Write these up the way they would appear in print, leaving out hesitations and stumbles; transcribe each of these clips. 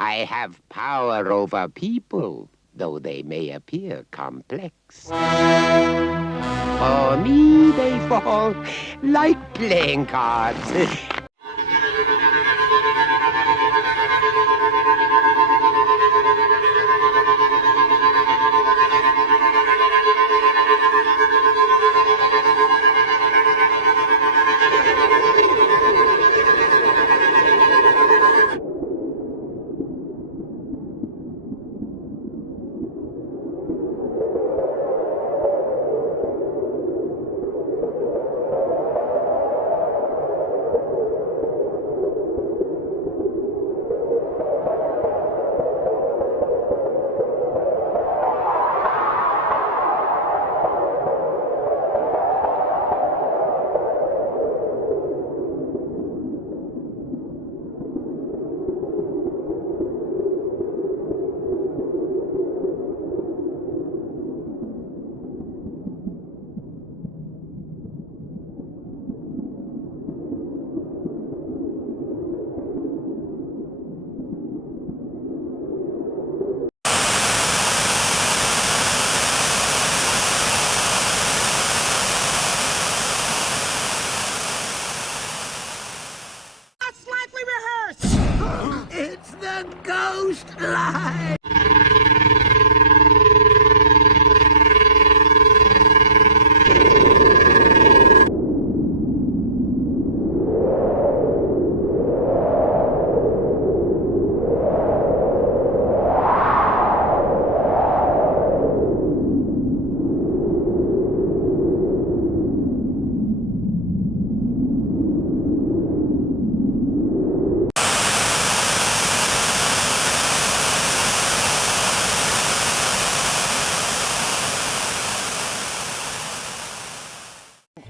I have power over people, though they may appear complex. For me, they fall like playing cards. It's the ghost line!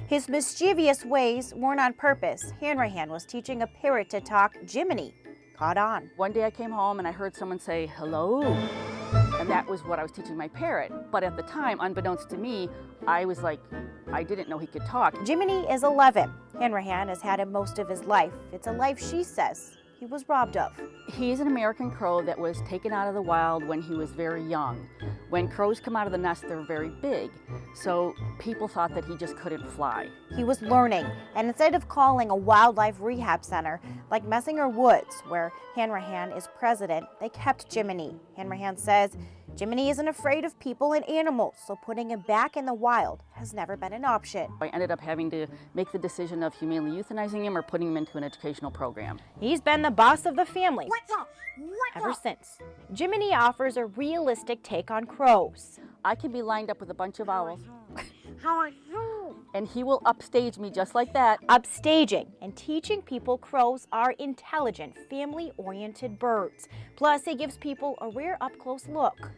His mischievous ways weren't on purpose. Hanrahan was teaching a parrot to talk. Jiminy caught on. One day I came home and I heard someone say, "Hello," and that was what I was teaching my parrot. But at the time, unbeknownst to me, I was like, I didn't know he could talk. Jiminy is 11. Hanrahan has had him most of his life. It's a life she says he was robbed of. He's an American crow that was taken out of the wild when he was very young. When crows come out of the nest, they're very big. So people thought that he just couldn't fly. He was learning, and instead of calling a wildlife rehab center like Messinger Woods, where Hanrahan is president, they kept Jiminy. Hanrahan says Jiminy isn't afraid of people and animals, so putting him back in the wild has never been an option. I ended up having to make the decision of humanely euthanizing him or putting him into an educational program. He's been the boss of the family ever since. Jiminy offers a realistic take on crows. I can be lined up with a bunch of owls, and he will upstage me just like that. Upstaging and teaching people crows are intelligent, family-oriented birds. Plus, he gives people a rare up-close look.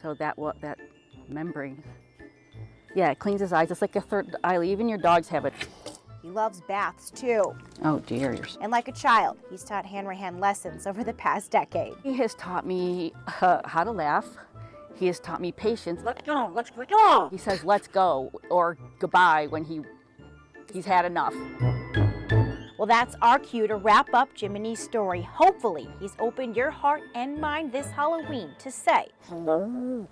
So that membrane, yeah, it cleans his eyes. It's like a third eye. Even your dogs have it. He loves baths too. Oh dear. And like a child, he's taught Hanrahan lessons over the past decade. He has taught me how to laugh. He has taught me patience. Let's go. He says let's go or goodbye when he's had enough. Well, that's our cue to wrap up Jiminy's story. Hopefully, he's opened your heart and mind this Halloween to say hello.